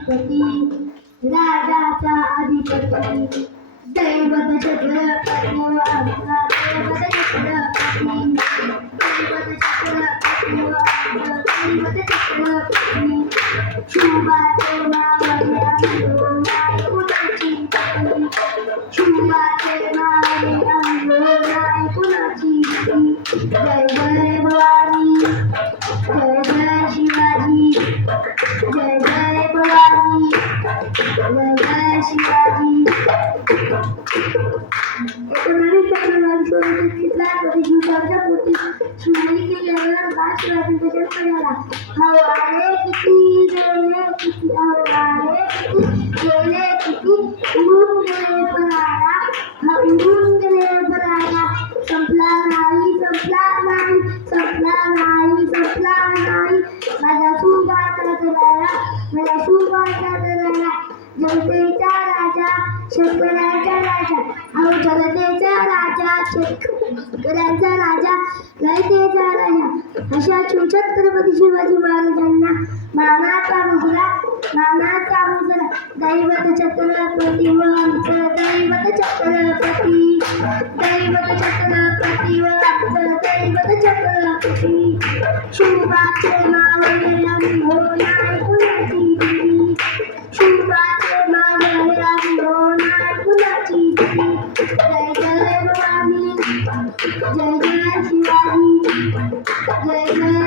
अधिपती राजाचा अधिपती दैवत छत्रपती व आमचा दैवत छत्रपती दैवत छत्रपती व आमचा दैवत छत्रपती शुभाचे मावळे आंधळो नाही कुणाची भीती शुभाचे मावळे आंधळो नाही कुणाची भीती जय जय भवानी जय जय शिवाजी जय जय भवानी जय जय शिवाजी 1924 दिवसाच्या पोटी शिवाजी किल्ल्यावर शिवाजींचा जन्म झाला. हवाले किती गेले किती हवाले किती गेले किती उडून गेले पराडा हा उडून गेले पराडा संपला नाही संपला नाही संपला नाही संपला नाही माझा सुभाचा राजा माझा सुभाचा राजा जनतेचा राजा शेतकऱ्यांचा राजा अहो जनतेचा राजा शेतकऱ्यांचा राजा रयतेचा राजा अशा छत्रपती शिवाजी महाराजांना मानाचा मुजरा दैवत छत्रपती व आमचं दैवत छत्रपती दैवत छत्रपती व आमचं दैवत छत्रपती शुभाचे मावळे आंधळो नाही कुणाची भीती शुभाचे मावळे आंधळो नाही कुणाची भीती जय जय भवानी जय जय शिवाजी जय जय